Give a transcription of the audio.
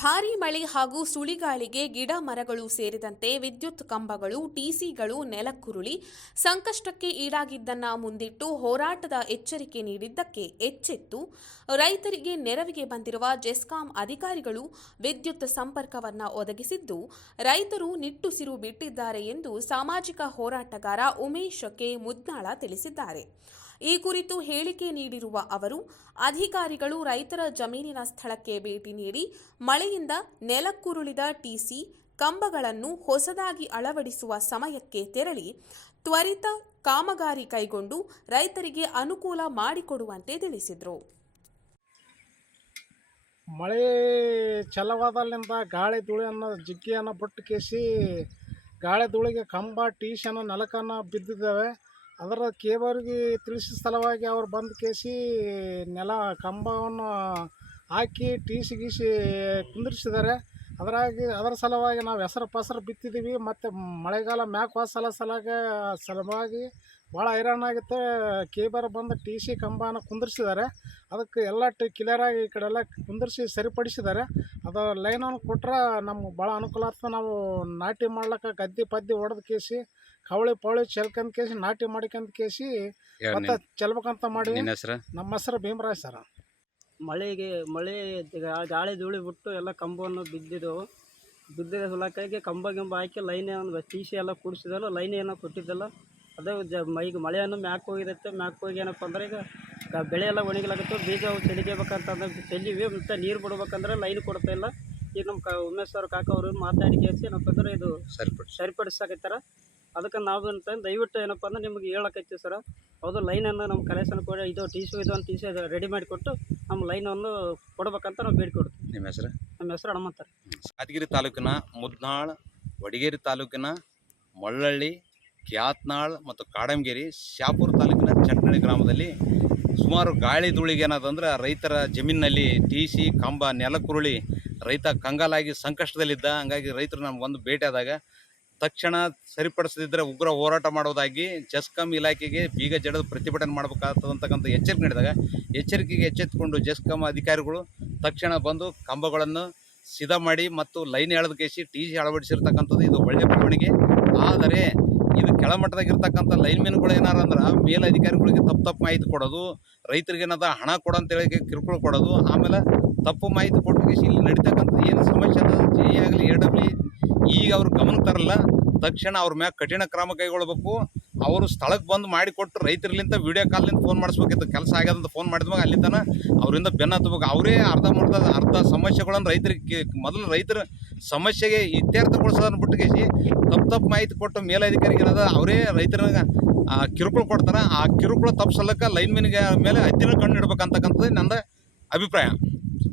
ಭಾರೀ ಮಳೆ ಹಾಗೂ ಸುಳಿಗಾಳಿಗೆ ಗಿಡ ಮರಗಳು ಸೇರಿದಂತೆ ವಿದ್ಯುತ್ ಕಂಬಗಳು ಟಿಸಿಗಳು ನೆಲಕ್ಕುರುಳಿ ಸಂಕಷ್ಟಕ್ಕೆ ಈಡಾಗಿದ್ದನ್ನ ಮುಂದಿಟ್ಟು ಹೋರಾಟದ ಎಚ್ಚರಿಕೆ ನೀಡಿದ್ದಕ್ಕೆ ಎಚ್ಚೆತ್ತು ರೈತರಿಗೆ ನೆರವಿಗೆ ಬಂದಿರುವ ಜೆಸ್ಕಾಂ ಅಧಿಕಾರಿಗಳು ವಿದ್ಯುತ್ ಸಂಪರ್ಕವನ್ನ ಒದಗಿಸಿದ್ದು ರೈತರು ನಿಟ್ಟುಸಿರು ಬಿಟ್ಟಿದ್ದಾರೆ ಎಂದು ಸಾಮಾಜಿಕ ಹೋರಾಟಗಾರ ಉಮೇಶ್ ಕೆ ಮುದ್ನಾಳ ತಿಳಿಸಿದ್ದಾರೆ. ಈ ಕುರಿತು ಹೇಳಿಕೆ ನೀಡಿರುವ ಅವರು, ಅಧಿಕಾರಿಗಳು ರೈತರ ಜಮೀನಿನ ಸ್ಥಳಕ್ಕೆ ಭೇಟಿ ನೀಡಿ ಮಳೆಯಿಂದ ನೆಲಕ್ಕುರುಳಿದ ಟಿಸಿ ಕಂಬಗಳನ್ನು ಹೊಸದಾಗಿ ಅಳವಡಿಸುವ ಸಮಯಕ್ಕೆ ತೆರಳಿ ತ್ವರಿತ ಕಾಮಗಾರಿ ಕೈಗೊಂಡು ರೈತರಿಗೆ ಅನುಕೂಲ ಮಾಡಿಕೊಡುವಂತೆ ತಿಳಿಸಿದರು. ಮಳೆ ಛಲವಾದಲ್ಲಿಂದ ಗಾಳಿ ಧೂಳಿಯನ್ನು ಜಿಗ್ಗಿಯನ್ನು ಬಿಟ್ಟು ಕೇಸಿ ಗಾಳಿ ಧೂಳಿಗೆ ಕಂಬ ಟಿಸಿಯನ್ನು ನೆಲಕನ್ನು ಬಿದ್ದಿದ್ದಾವೆ. ಅದರ ಕೇಬರ್ಗೆ ತಿಳಿಸಿದ ಸಲುವಾಗಿ ಅವ್ರು ಬಂದು ಕೇಸಿ ನೆಲ ಕಂಬವನ್ನು ಹಾಕಿ ಟಿಸಿ ಗೀಸಿ ಕುಂದಿರಿಸಿದ್ದಾರೆ. ಅದರ ಸಲುವಾಗಿ ನಾವು ಹೆಸರು ಬಿತ್ತಿದ್ದೀವಿ. ಮತ್ತು ಮಳೆಗಾಲ ಮ್ಯಾಕ್ ಹೋದ ಸಲುವಾಗಿ ಭಾಳ ಹೈರಾಣಾಗಿತ್ತು. ಕೇಬರ್ ಬಂದು ಟಿಸಿ ಕಂಬನ ಕುಂದಿರಿಸಿದ್ದಾರೆ. ಅದಕ್ಕೆ ಎಲ್ಲ ಕ್ಲಿಯರಾಗಿ ಈ ಕಡೆ ಎಲ್ಲ ಕುಂದಿರಿಸಿ ಸರಿಪಡಿಸಿದ್ದಾರೆ. ಅದು ಲೈನನ್ನು ಕೊಟ್ರೆ ನಮ್ಗೆ ಭಾಳ ಅನುಕೂಲ ಆಗ್ತದೆ. ನಾವು ನಾಟಿ ಮಾಡ್ಲಿಕ್ಕೆ ಗದ್ದೆ ಪದ್ದೆ ಹೊಡೆದು ಕೇಸಿ ಕವಳಿ ಚೆಲ್ಕಂತ ಕೇಸಿ ನಾಟಿ ಮಾಡ್ಕೊಂತ ಕೇಸಿ ಮತ್ತೆ ಚೆಲ್ಬೇಕಂತ ಮಾಡಿ. ನಮ್ಮ ಹೆಸರು ಭೀಮರಾಜ್ ಸರ್. ಮಳೆ ಗಾಳಿ ಧೂಳಿ ಬಿಟ್ಟು ಎಲ್ಲ ಕಂಬವನ್ನು ಬಿದ್ದಿದ್ದ ಸಲಕ್ಕಾಗಿ ಕಂಬ ಹಾಕಿ ಲೈನ್ ಟಿಸಿ ಎಲ್ಲ ಕೂಡಿಸಿದಲ್ಲ, ಲೈನ್ ಏನೋ ಕೊಟ್ಟಿದ್ದಲ್ಲ. ಅದೇ ಈಗ ಮಳೆಯನ್ನು ಮ್ಯಾಕ್ ಹೋಗಿರುತ್ತೆ. ಮ್ಯಾಕ್ ಹೋಗಿ ಏನಪ್ಪ ಅಂದ್ರೆ ಈಗ ಬೆಳೆ ಎಲ್ಲ ಒಣಗಿಲಾಗುತ್ತೆ. ಬೀಜ ಚೆಲ್ಲಿಬೇಕಂತಂದ್ರೆ ಚೆಲ್ಲಿವಿ, ಮತ್ತು ನೀರು ಬಿಡ್ಬೇಕಂದ್ರೆ ಲೈನ್ ಕೊಡ್ತಾ ಇಲ್ಲ. ಈಗ ನಮ್ಮ ಉಮೇಶ್ ಅವ್ರ ಕಾಕ ಅವರು ಮಾತಾಡಿ ಕೇಸಿ ಏನಪ್ಪ ಅಂದ್ರೆ ಇದು ಸರಿಪಡಿಸಾಕೈತಾರ. ಅದಕ್ಕೆ ನಾವು ಅಂತಂದು ದಯವಿಟ್ಟು ಏನಪ್ಪ ಅಂದ್ರೆ ನಿಮಗೆ ಹೇಳಕೈತೀವಿ ಸರ್. ಹೌದು, ಲೈನನ್ನು ನಮ್ಮ ಕಲೆಕ್ಷನ್ ಕೊಡಿ, ಇದು ಒಂದು ಟಿ ಸಿ ರೆಡಿ ಮಾಡಿಕೊಟ್ಟು ನಮ್ಮ ಲೈನನ್ನು ಕೊಡ್ಬೇಕಂತ ನಾವು ಬೇಡಿಕೊಡ್ತೀವಿ. ನಿಮ್ಮ ಹೆಸರು? ನಮ್ಮ ಹೆಸರು ಹನುಮಂತ. ಯಾದಗಿರಿ ತಾಲೂಕಿನ ಮುದ್ನಾಳ್, ವಡಗೇರಿ ತಾಲೂಕಿನ ಮಳ್ಳಳ್ಳಿ, ಕ್ಯಾತ್ನಾಳ್ ಮತ್ತು ಕಾಡಂಗೇರಿ, ಶಾಪುರ ತಾಲೂಕಿನ ಚಟ್ನಳ್ಳಿ ಗ್ರಾಮದಲ್ಲಿ ಸುಮಾರು ಗಾಳಿ ಧೂಳಿಗೆ ಏನದಂದ್ರೆ ರೈತರ ಜಮೀನಿನಲ್ಲಿ ಟಿಸಿ ಕಂಬ ನೆಲಕ್ಕುರುಳಿ ರೈತ ಕಂಗಾಲಾಗಿ ಸಂಕಷ್ಟದಲ್ಲಿದ್ದ. ಹಂಗಾಗಿ ರೈತರು ನಮಗೊಂದು ಭೇಟಿ ಆದಾಗ ತಕ್ಷಣ ಸರಿಪಡಿಸದಿದ್ದರೆ ಉಗ್ರ ಹೋರಾಟ ಮಾಡೋದಾಗಿ ಜೆಸ್ಕಾಂ ಇಲಾಖೆಗೆ ಬೀಗ ಜಡಿದು ಪ್ರತಿಭಟನೆ ಮಾಡಬೇಕಾಗ್ತದಂತಕ್ಕಂಥ ಎಚ್ಚರಿಕೆ ನೀಡಿದಾಗ ಎಚ್ಚರಿಕೆಗೆ ಎಚ್ಚೆತ್ತುಕೊಂಡು ಜೆಸ್ಕಾಂ ಅಧಿಕಾರಿಗಳು ತಕ್ಷಣ ಬಂದು ಕಂಬಗಳನ್ನು ಸಿದ್ಧ ಮಾಡಿ ಮತ್ತು ಲೈನ್ ಎಳೆದು ಕೇಸಿ ಟಿಸಿ ಅಳವಡಿಸಿರ್ತಕ್ಕಂಥದ್ದು ಇದು ಒಳ್ಳೆಯ ಬೆಳವಣಿಗೆ. ಆದರೆ ಇದು ಕೆಳಮಟ್ಟದಾಗಿರ್ತಕ್ಕಂಥ ಲೈನ್ಮೆನ್ಗಳು ಏನಾರ ಅಂದ್ರೆ ಮೇಲಧಿಕಾರಿಗಳಿಗೆ ತಪ್ಪು ಮಾಹಿತಿ ಕೊಡೋದು, ರೈತರಿಗೆ ಏನದ ಹಣ ಕೊಡೋ ಅಂತೇಳಿ ಕಿರುಕುಳ ಕೊಡೋದು, ಆಮೇಲೆ ತಪ್ಪು ಮಾಹಿತಿ ಕೊಟ್ಟು ಕೇಸಿ ಇಲ್ಲಿ ನಡೀತಕ್ಕಂಥ ಏನು ಸಮಸ್ಯೆ ಅದ ಜೆ ಆಗಲಿ AW ಈಗ ಅವ್ರು ಗಮನಕ್ಕೆ ತರಲ್ಲ. ತಕ್ಷಣ ಅವ್ರ ಮ್ಯಾಗ ಕಠಿಣ ಕ್ರಮ ಕೈಗೊಳ್ಬೇಕು. ಅವರು ಸ್ಥಳಕ್ಕೆ ಬಂದು ಮಾಡಿಕೊಟ್ಟು ರೈತರ್ಲಿಂದ ವಿಡಿಯೋ ಕಾಲ್ನಿಂದ ಫೋನ್ ಮಾಡಿಸ್ಬೇಕಿತ್ತು. ಕೆಲಸ ಆಗ್ಯದಂತ ಫೋನ್ ಮಾಡಿದ್ವಾಗ ಅಲ್ಲಿಂದ ಅವರಿಂದ ಬೆನ್ನ ಹತ್ತಬೇಕು. ಅವರೇ ಅರ್ಧ ಸಮಸ್ಯೆಗಳನ್ನು ರೈತರಿಗೆ ಮೊದಲು ರೈತರ ಸಮಸ್ಯೆಗೆ ಇತ್ಯರ್ಥಗೊಳಿಸೋದನ್ನು ಬಿಟ್ಟುಕೇಸಿ ತಪ್ಪು ಮಾಹಿತಿ ಕೊಟ್ಟು ಮೇಲಧಿಕಾರಿಗೆ ಏನದ ಅವರೇ ರೈತರಿಗೆ ಕಿರುಕುಳ ಕೊಡ್ತಾರೆ. ಆ ಕಿರುಕುಳ ತಪ್ಪಿಸಲಕ್ಕೆ ಲೈನ್ಮೆನ್ಗೆ ಮೇಲೆ ಹದ್ದಿನ ಕಣ್ಣು ಇಡ್ಬೇಕಂತಕ್ಕಂಥದ್ದು ನನ್ನ ಅಭಿಪ್ರಾಯ.